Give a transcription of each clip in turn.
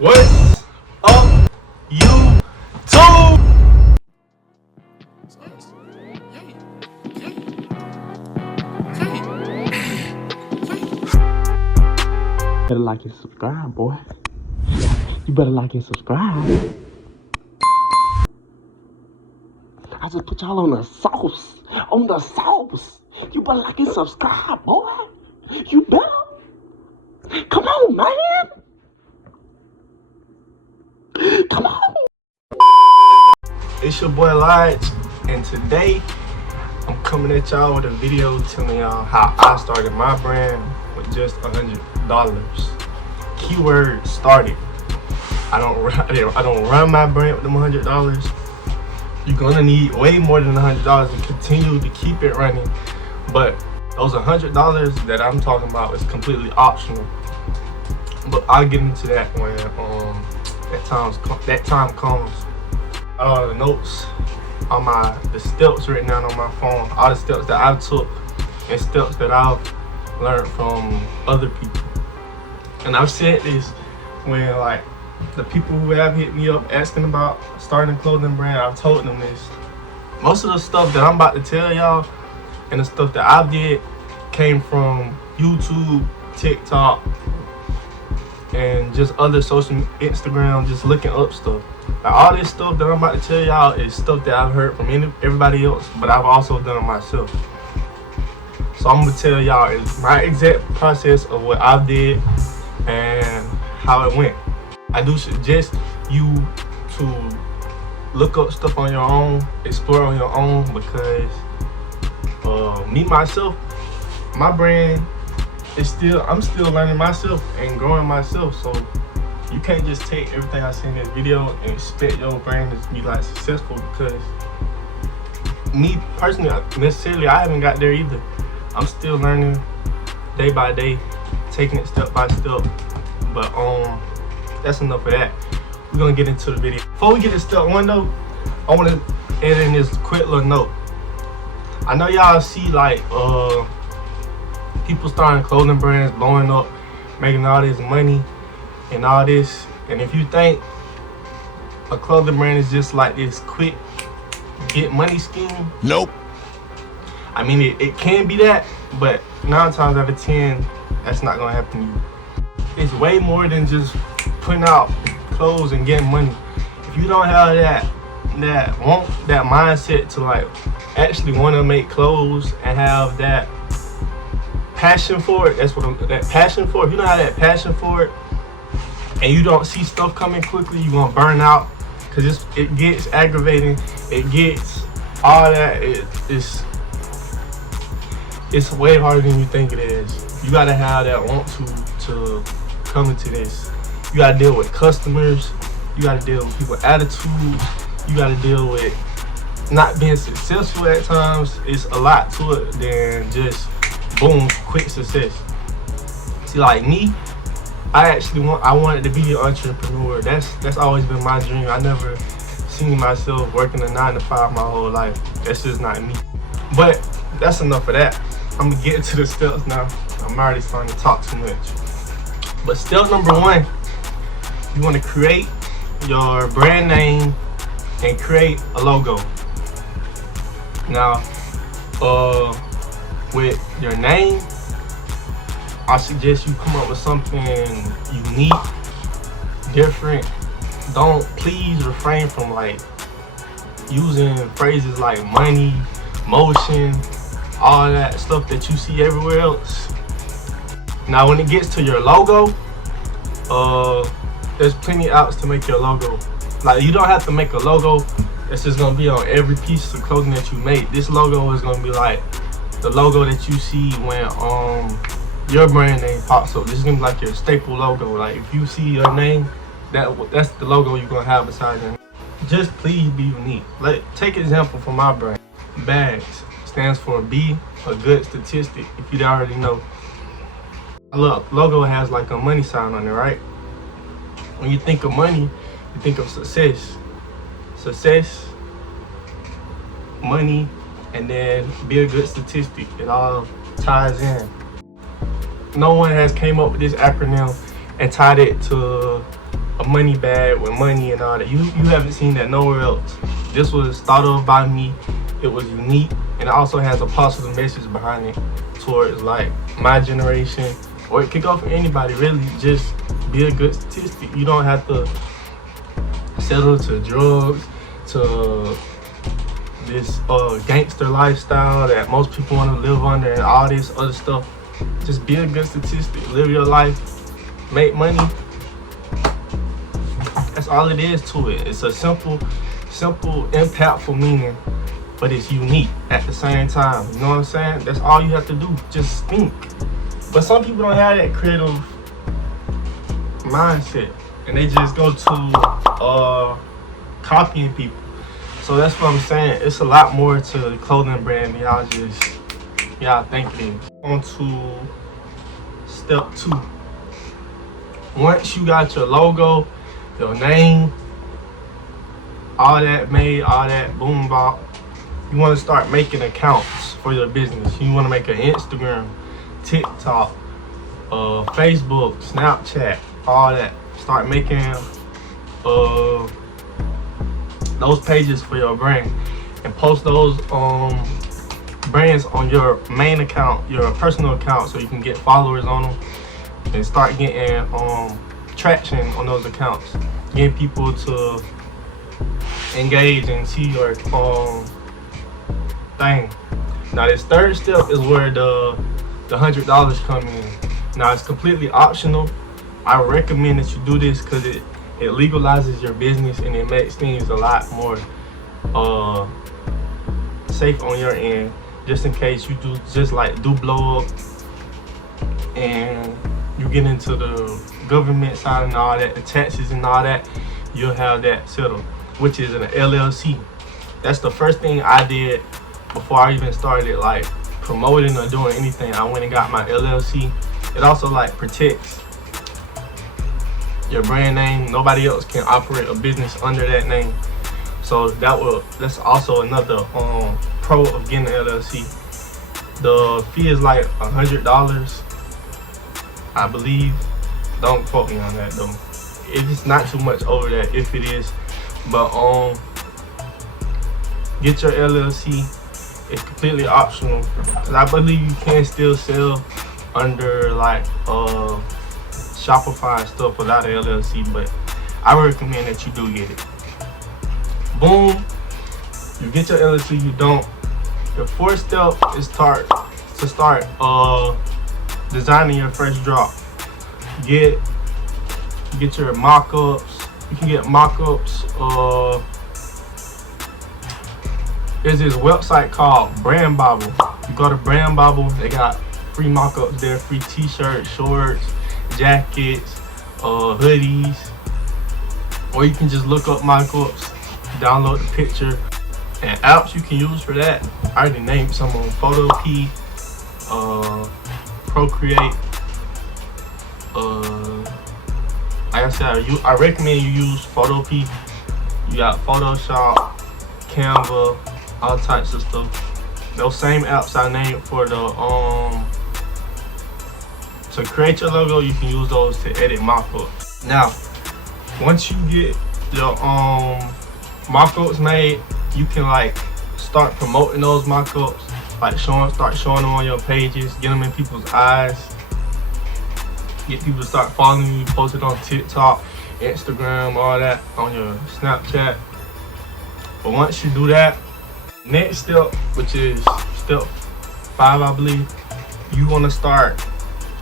What's up, YouTube? Better like and subscribe, boy. You better like and subscribe. I just put y'all on the sauce. On the sauce. You better like and subscribe, boy. You better. Come on, man. Come on. It's your boy Lodge, and today I'm coming at y'all with a video telling y'all how I started my brand with just $100. Keyword started. I don't run my brand with them $100. You're gonna need way more than $100 to continue to keep it running. But those $100 that I'm talking about is completely optional. But I'll get into that when that time comes. The notes on the steps written down on my phone, all the steps that I've took and steps that I've learned from other people. And I've said this when like the people who have hit me up asking about starting a clothing brand, I've told them this. Most of the stuff that I'm about to tell y'all and the stuff that I did came from YouTube, TikTok, and just other Instagram, just looking up stuff. Like all this stuff that I'm about to tell y'all is stuff that I've heard from everybody else, but I've also done it myself. So I'm gonna tell y'all is my exact process of what I did and how it went. I do suggest you to look up stuff on your own, explore on your own, because me myself, my brand is I'm still learning myself and growing myself. So you can't just take everything I see in this video and expect your brand to be like successful, because me personally, necessarily, I haven't got there either. I'm still learning day by day, taking it step by step. But that's enough of that. We're gonna get into the video. Before we get to step one though, I want to add in this quick little note. I know y'all see like people starting clothing brands, blowing up, making all this money and all this. And if you think a clothing brand is just like this quick get money scheme, nope. I mean, it can be that, but 9 times out of 10, that's not gonna happen to you. It's way more than just putting out clothes and getting money. If you don't have that mindset to like actually want to make clothes and have that passion for it, that passion for it. If you don't have that passion for it and you don't see stuff coming quickly, you're gonna burn out, because it gets aggravating. It gets all that. It's way harder than you think it is. You gotta have that want to come into this. You gotta deal with customers. You gotta deal with people's attitudes. You gotta deal with not being successful at times. It's a lot to it than just boom, quick success. See, like me, I wanted to be an entrepreneur. That's always been my dream. I never seen myself working a 9 to 5 my whole life. That's just not me. But that's enough of that. I'm gonna get into the steps now. I'm already starting to talk too much. But step number 1, you want to create your brand name and create a logo. Now, with your name, I suggest you come up with something unique, different. Please refrain from like using phrases like money, motion, all that stuff that you see everywhere else. Now when it gets to your logo, there's plenty of apps to make your logo. Like, you don't have to make a logo that's just gonna be on every piece of clothing that you make. This logo is gonna be like the logo that you see when your brand name pops up. This is gonna be like your staple logo. Like, if you see your name, that's the logo you're gonna have beside your name. Just please be unique. Take example from my brand. Bags stands for B, a good statistic, if you already know. Look, logo has like a money sign on it, right? When you think of money, you think of success. Success, money, and then be a good statistic. It all ties in. No one has came up with this acronym and tied it to a money bag with money and all that. You haven't seen that nowhere else. This was thought of by me. It was unique, and it also has a positive message behind it towards like my generation, or it could go for anybody really. Just be a good statistic. You don't have to settle to drugs, to this gangster lifestyle that most people want to live under, and all this other stuff. Just be a good statistic. Live your life, make money. That's all it is to it. It's a simple, impactful meaning, but it's unique at the same time. You know what I'm saying? That's all you have to do. Just think. But some people don't have that creative mindset, and they just go to copying people. So that's what I'm saying. It's a lot more to the clothing brand than y'all think it is. On to step 2. Once you got your logo, your name, all that made, all that boom bop, you want to start making accounts for your business. You want to make an Instagram, TikTok, Facebook, Snapchat, all that. Start making those pages for your brand and post those brands on your main account, your personal account, so you can get followers on them and start getting traction on those accounts, getting people to engage and see your thing. Now this third step is where the $100 come in. Now it's completely optional. I recommend that you do this because it legalizes your business and it makes things a lot more safe on your end, just in case you do blow up and you get into the government side and all that, the taxes and all that. You'll have that settled, which is an LLC. That's the first thing I did before I even started like promoting or doing anything. I went and got my LLC. It also like protects your brand name. Nobody else can operate a business under that name. So that's also another pro of getting an LLC. The fee is like $100, I believe. Don't quote me on that though. It's not too much over that if it is. But get your LLC. It's completely optional, because I believe you can still sell under like Shopify and stuff without an LLC, but I recommend that you do get it. Boom, you get your LLC. You don't. The fourth step is to start designing your first drop. Get your mock-ups. You can get mock-ups. There's this website called Brand Bible. You go to Brand Bible, they got free mock-ups there, free t-shirts, shorts, jackets, hoodies. Or you can just look up mock-ups, download the picture. And apps you can use for that, I already named some of them: Photopea, Procreate. Like I said, I recommend you use Photopea. You got Photoshop, Canva, all types of stuff. Those same apps I named for the to create your logo, you can use those to edit mock-ups. Now, once you get your mock-ups made, you can like start promoting those mock-ups, like start showing them on your pages, get them in people's eyes, get people to start following you, post it on TikTok, Instagram, all that, on your Snapchat. But once you do that, next step, which is step 5, I believe, you want to start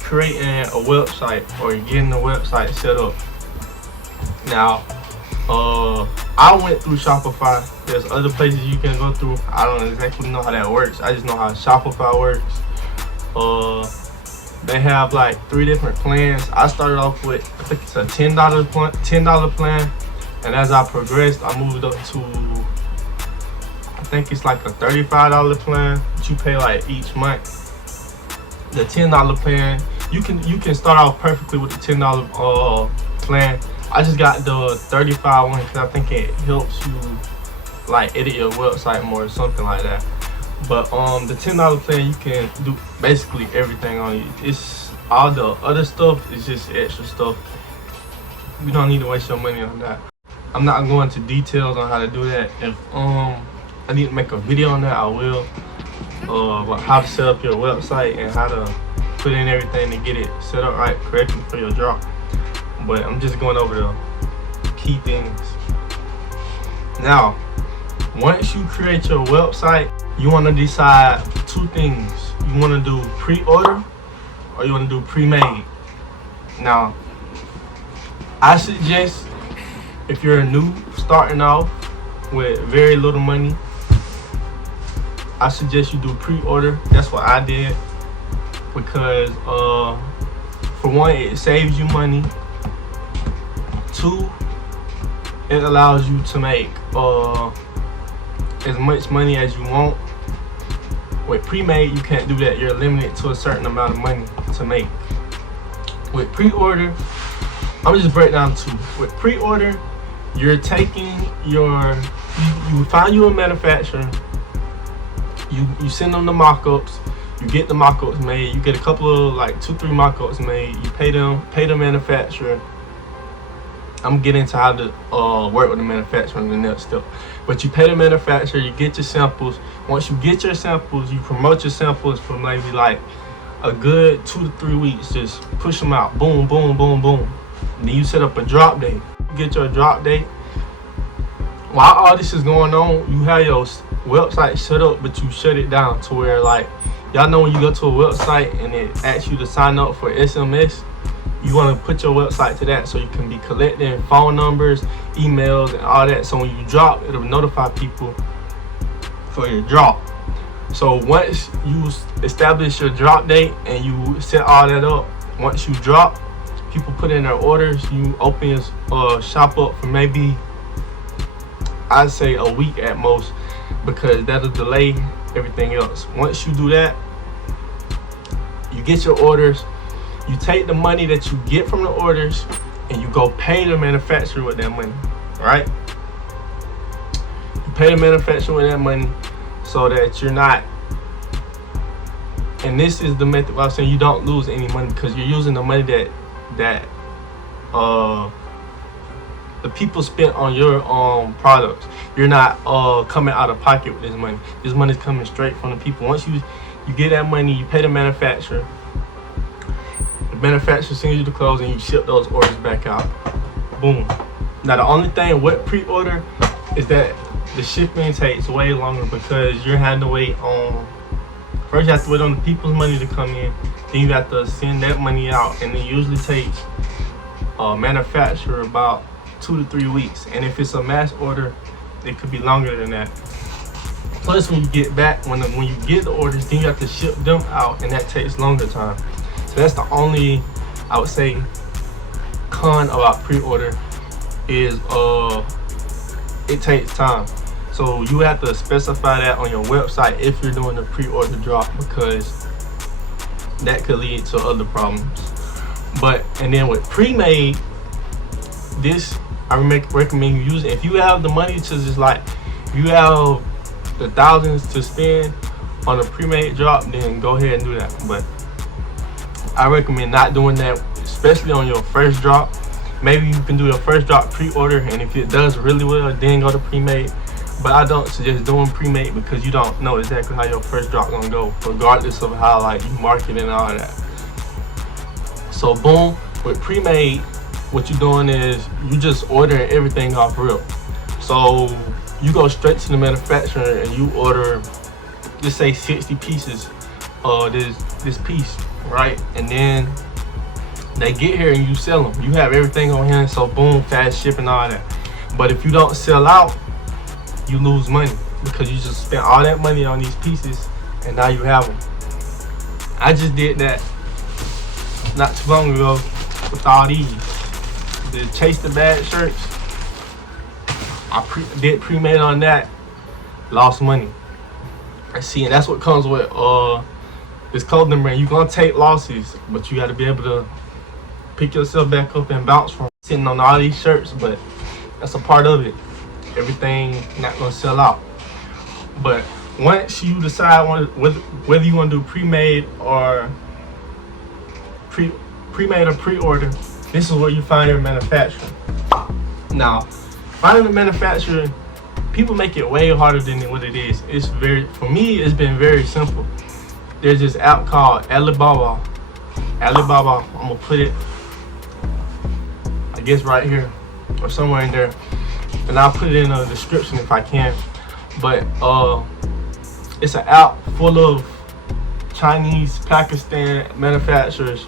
creating a website or getting a website set up. Now, I went through Shopify. There's other places you can go through. I don't exactly know how that works. I just know how Shopify works. They have like 3 different plans. I started off with, I think it's a $10 plan, and as I progressed, I moved up to, I think it's like a $35 plan that you pay like each month. The $10 plan, you can start off perfectly with the $10 plan. I just got the 35 one because I think it helps you like edit your website more or something like that. But the $10 plan, you can do basically everything on it. It's all the other stuff is just extra stuff. You don't need to waste your money on that. I'm not going into details on how to do that. If I need to make a video on that, I will. About how to set up your website and how to put in everything to get it set up right correctly for your drop. But I'm just going over the key things. Now, once you create your website, you want to decide two things. You want to do pre-order or you want to do pre-made. Now, I suggest if you're new starting off with very little money, I suggest you do pre-order. That's what I did because for one, it saves you money. Two, it allows you to make as much money as you want. With pre-made, you can't do that. You're limited to a certain amount of money to make. With pre-order, I'm just break down two. With pre-order, you're taking your, you find you a manufacturer, you send them the mock-ups, you get the mock-ups made, you get a couple of like 2-3 mock-ups made, you pay the manufacturer. I'm getting into how to work with the manufacturer in the next step. But you pay the manufacturer, you get your samples. Once you get your samples, you promote your samples for maybe like a good 2 to 3 weeks. Just push them out, boom, boom, boom, boom. And then you set up a drop date. You get your drop date. While all this is going on, you have your website set up, but you shut it down to where, like, y'all know when you go to a website and it asks you to sign up for SMS, you want to put your website to that so you can be collecting phone numbers, emails, and all that. So when you drop, it'll notify people for your drop. So once you establish your drop date and you set all that up, once you drop, people put in their orders, you open your shop up for maybe, I'd say a week at most, because that'll delay everything else. Once you do that, you get your orders, you take the money that you get from the orders and you go pay the manufacturer with that money, right? You pay the manufacturer with that money so that you're not, and this is the method where I'm saying you don't lose any money, because you're using the money that the people spent on your products. You're not coming out of pocket with this money. This money's coming straight from the people. Once you get that money, you pay the manufacturer. The manufacturer sends you the clothes and you ship those orders back out. Boom. Now the only thing with pre-order is that the shipping takes way longer, because you're having to wait on, first you have to wait on the people's money to come in, then you have to send that money out, and it usually takes a manufacturer about 2 to 3 weeks. And if it's a mass order, it could be longer than that. Plus when you get back, when you get the orders, then you have to ship them out, and that takes longer time. So that's the only, I would say, con about pre-order is it takes time. So you have to specify that on your website if you're doing a pre-order drop, because that could lead to other problems. And then with pre-made, this I recommend you use it. If you have the money to just, like, if you have the thousands to spend on a pre-made drop, then go ahead and do that. But I recommend not doing that, especially on your first drop. Maybe you can do your first drop pre-order, and if it does really well, then go to pre-made. But I don't suggest doing pre-made, because you don't know exactly how your first drop gonna go, regardless of how, like, you market and all that. So boom, with pre-made, what you're doing is you just ordering everything off rip. So you go straight to the manufacturer and you order, just say 60 pieces of this piece, right? And then they get here and you sell them. You have everything on hand, so boom, fast shipping, all that. But if you don't sell out, you lose money, because you just spent all that money on these pieces and now you have them. I just did that not too long ago with all these. The Chase the Bag shirts, I did pre-made on that, lost money. See, and that's what comes with this clothing brand. You're gonna take losses, but you gotta be able to pick yourself back up and bounce from sitting on all these shirts. But that's a part of it. Everything not gonna sell out. But once you decide whether you want to do pre-made or pre-order, this is where you find your manufacturer. Now, finding a manufacturer, people make it way harder than what it is. For me, it's been very simple. There's this app called Alibaba. I'm gonna put it, I guess, right here or somewhere in there, and I'll put it in the description if I can. But it's an app full of Chinese, Pakistan manufacturers.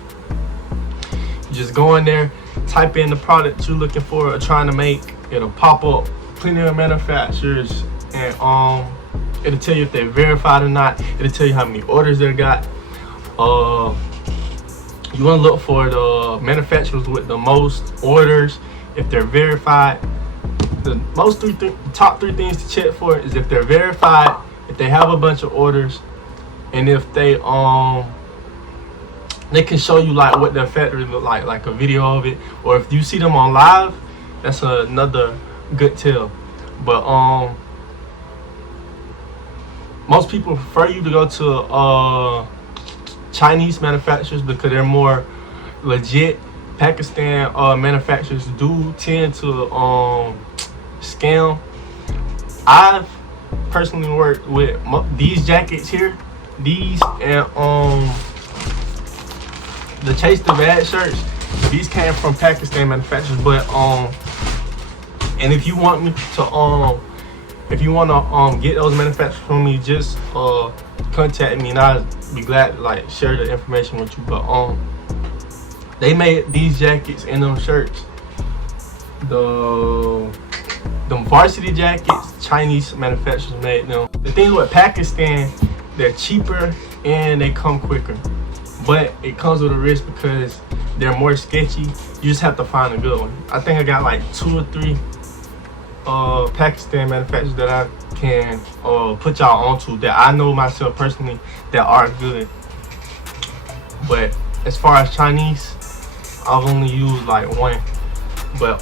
You just go in there, type in the product you're looking for or trying to make. It'll pop up plenty of manufacturers, and it'll tell you if they're verified or not. It'll tell you how many orders they got. You want to look for the manufacturers with the most orders, if they're verified. The top three things to check for is if they're verified, if they have a bunch of orders, and if they can show you like what their factory look like a video of it, or if you see them on live, that's another good tell. But most people prefer you to go to Chinese manufacturers because they're more legit. Pakistan manufacturers do tend to scam. I've personally worked with these jackets here, these, and the Chase the Bag shirts. These came from Pakistan manufacturers, but and if you want me to get those manufacturers from me, just contact me and I'll be glad to like share the information with you. But they made these jackets and them shirts, them varsity jackets, Chinese manufacturers made them. The thing with Pakistan, they're cheaper and they come quicker, but it comes with a risk because they're more sketchy. You just have to find a good one. I think I got like 2 or 3 Pakistan manufacturers that I can put y'all onto, that I know myself personally that are good. But as far as Chinese, I've only used like 1. But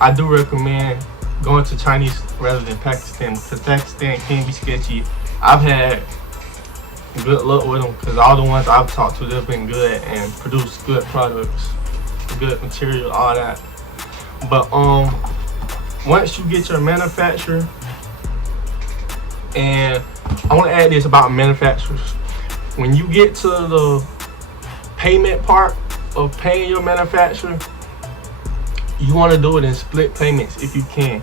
I do recommend going to Chinese rather than Pakistan, because Pakistan can be sketchy. I've had good luck with them because all the ones I've talked to, they've been good and produce good products, good material, all that. But once you get your manufacturer, and I want to add this about manufacturers, when you get to the payment part of paying your manufacturer, you want to do it in split payments if you can.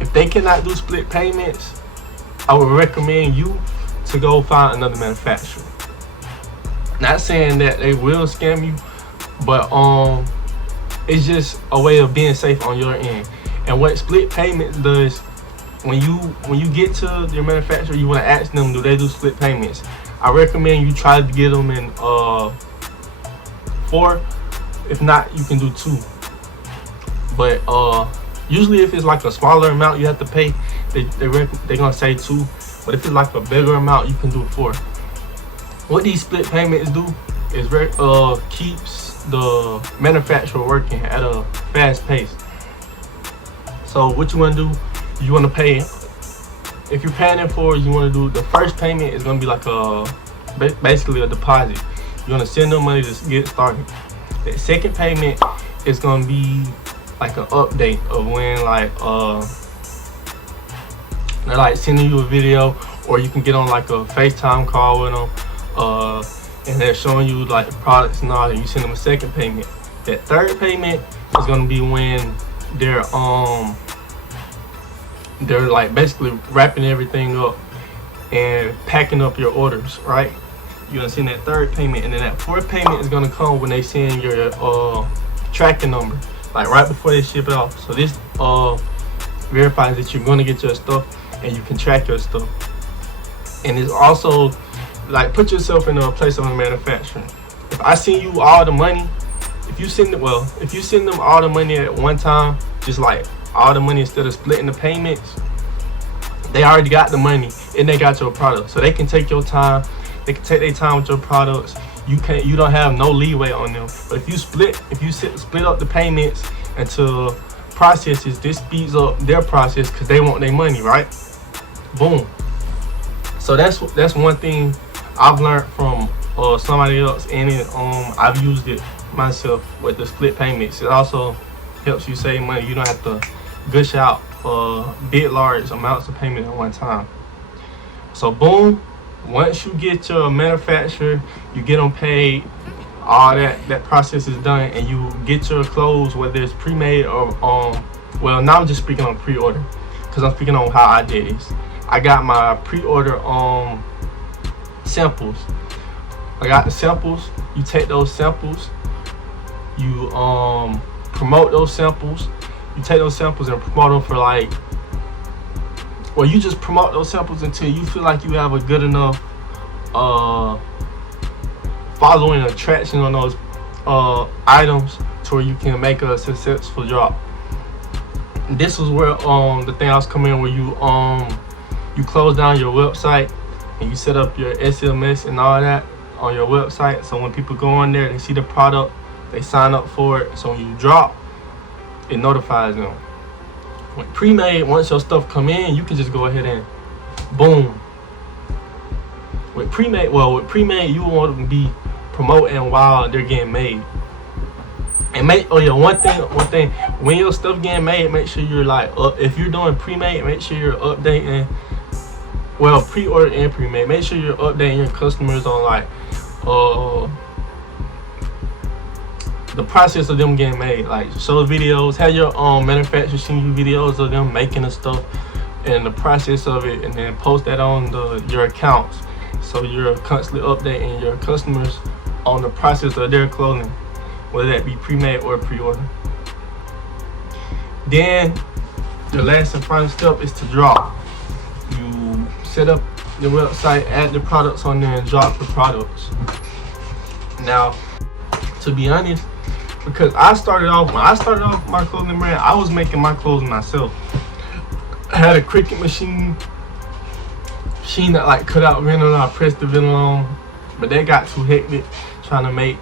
If they cannot do split payments, I would recommend you to go find another manufacturer. Not saying that they will scam you, but it's just a way of being safe on your end. And what split payments does, when you get to your manufacturer, you want to ask them, do they do split payments? I recommend you try to get them in 4. If not, you can do 2. But usually if it's like a smaller amount you have to pay, they're gonna say 2. But if it's like a bigger amount, you can do 4. What these split payments do is keeps the manufacturer working at a fast pace. So what you want to do, you want to pay, if you're paying it for, you want to do the first payment is going to be like basically a deposit. You're going to send them money to get started. The second payment is going to be like an update of when they're like sending you a video, or you can get on like a FaceTime call with them, and they're showing you like the products and all, and you send them a second payment. That third payment is going to be when they're like basically wrapping everything up and packing up your orders, right? You're gonna send that third payment, and then that fourth payment is gonna come when they send your tracking number, like right before they ship it off. So this verifies that you're gonna get your stuff and you can track your stuff. And it's also like, put yourself in a place of a manufacturer. If I send you all the money, if you send them all the money at one time, just like all the money instead of splitting the payments, they already got the money and they got your product, so they can take your time. They can take their time with your products. You don't have no leeway on them. But if you split up the payments into processes, this speeds up their process because they want their money, right? Boom. So that's one thing I've learned from somebody else, and I've used it myself with the split payments. It also helps you save money. You don't have to gush out big large amounts of payment at one time. So boom, once you get your manufacturer, you get them paid, all that process is done, and you get your clothes, whether it's pre-made or well, now I'm just speaking on pre-order because I'm speaking on how I did this. I got my pre-order samples. I got the samples. You take those samples, you promote those samples. You take those samples and promote them for like, well, you just promote those samples until you feel like you have a good enough following attraction on those items to where you can make a successful drop. This was where the thing I was coming in, where you close down your website and you set up your SMS and all that on your website, so when people go on there, they see the product, they sign up for it, so when you drop, it notifies them. When pre-made, once your stuff come in, you can just go ahead and boom. With pre-made, you want to be promoting while they're getting made. And one thing, when your stuff getting made, make sure you're like, if you're doing pre-made, make sure you're updating, well, pre-order and pre-made, make sure you're updating your customers on like the process of them getting made. Like, show videos, have your manufacturer send you videos of them making the stuff and the process of it, and then post that on your accounts, so you're constantly updating your customers on the process of their clothing, whether that be pre-made or pre-order. Then the last and final step is to drop. You set up your website, add the products on there, and drop the products. Now, to be honest, because when I started off my clothing brand, I was making my clothes myself. I had a Cricut machine that like cut out vinyl, I pressed the vinyl on, but that got too hectic trying to make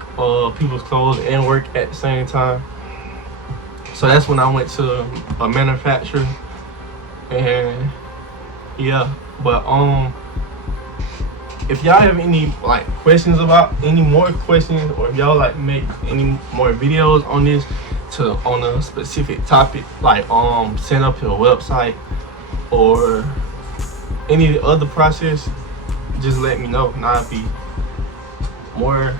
people's clothes and work at the same time. So that's when I went to a manufacturer, and yeah. But if y'all have any like questions about any more questions, or if y'all like make any more videos on this on a specific topic, like set up your website or any other process, just let me know, and I'll be more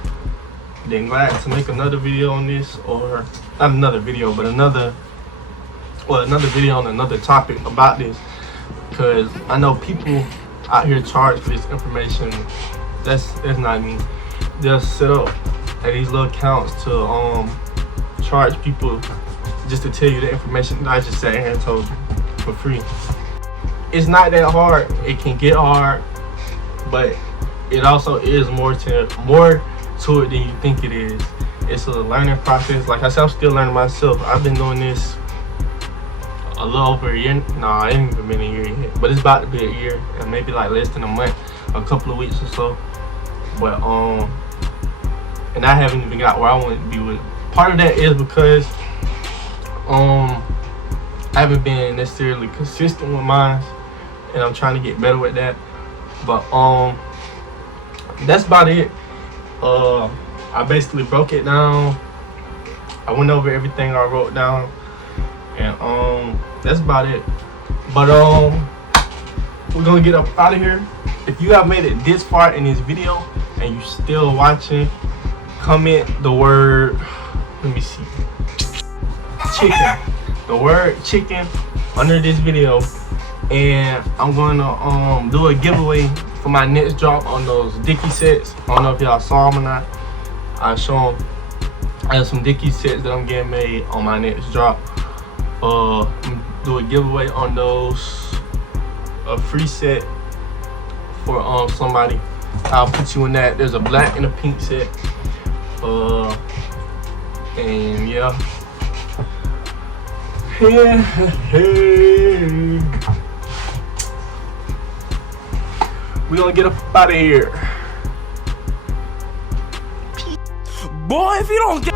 than glad to make another video on this, or not another video, but another video on another topic about this, because I know people out here charge for this information. That's not me. Just set up at these little accounts to charge people just to tell you the information that I just sat here and told you for free. It's not that hard. It can get hard, but it also is more to it than you think it is. It's a learning process. Like I said, I'm still learning myself. I've been doing this a little over a year. Nah, it ain't even been a year yet, but it's about to be a year, and maybe like less than a month, a couple of weeks or so. But and I haven't even got where I want to be with it. Part of that is because I haven't been necessarily consistent with mine, and I'm trying to get better with that. But that's about it. I basically broke it down. I went over everything I wrote down, and that's about it. But we're gonna get up out of here. If you have made it this far in this video and you still watching, comment the word, let me see, chicken, the word chicken under this video, and I'm gonna do a giveaway for my next drop on those Dickie sets. I don't know if y'all saw them or not. I show them. I have some Dickie sets that I'm getting made on my next drop. Do a giveaway on those, a free set for somebody. I'll put you in that. There's a black and a pink set. And yeah. Hey. We gonna get up out of here. Boy, if you don't get